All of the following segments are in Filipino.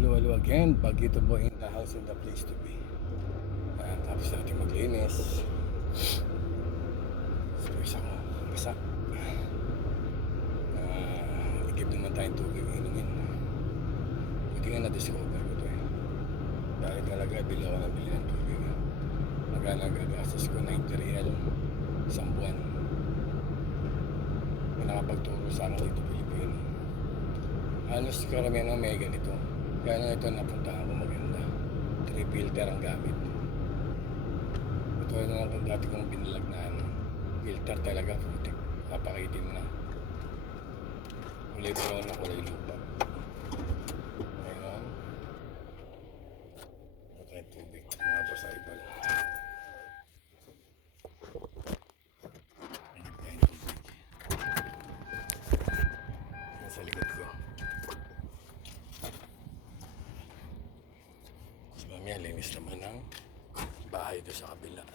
hello again. Bagito Boy in the house, in the place to be. Tapos natin maglinis. Space ako. Basa. Igib naman tayong tubig inumin. Buti nga na-discover ko to eh. Dahil talaga bili ako ng bili ng tubig. Nagagastos ko 90 real isang buwan. May nakapagturo sa akin dito Pilipino. Halos karamihan ng may ganito. Kaya na ito napuntahan ko maganda. 3 filter ang gamit. Ito na lang kung dati kong binalag na ano. Filter talaga, putik. Papakitin na. Kulay brown na kulay lupa. Ngayon. Ito tayong tubig. Mga pasaibal. Higit tayong tubig. Yan sa likod ko. So mamaya linis naman ng bahay doon sa kabila.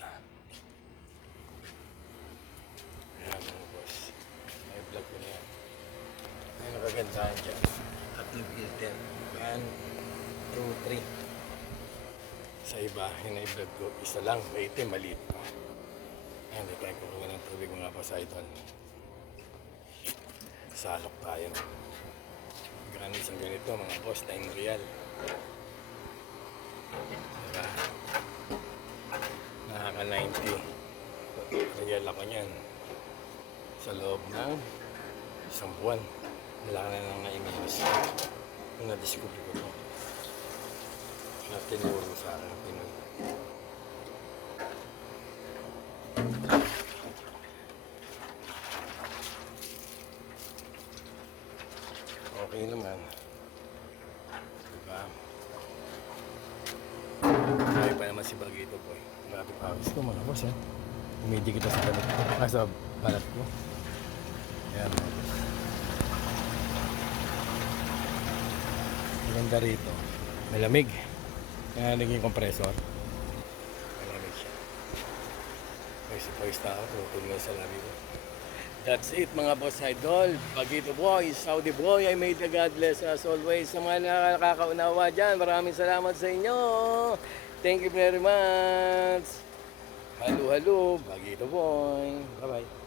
Ayan mga boss. May vlog ko na yan. May nakagandahan dyan. Tatlong filter. 1, 2, 3. Sa iba, yun ay vlog ko. Isa lang. May itim, maliit pa. Ayan, hindi tayo kukuha ng tubig mga pasaydon. Salok tayo. Gano'n isang ganito mga boss, 9 real. Diba? Nakaka 90 real ako niyan. Sa loob ng isang buwan. Wala na nang na-iminis. Nung na-discover ko ito. Na tinuro sa akin ng Pinoy. Okay naman. Diba? Kaya pa naman si Bagito Boy. Grabe pawis ko mga boss eh. Umidikit na sa balat ko. Sa balat ko. Ayan mga boss. Maganda rito. Malamig. Kaya naging compressor. Malamig siya. Pawis na ako. Tutulungan sa labi ko. That's it mga boss idol. Bagito Boy, Saudi Boy, I made the God bless as always. Sa mga nakakaunawa dyan, maraming salamat sa inyo. Thank you very much. Halo, Bagito Boy. Bye-bye.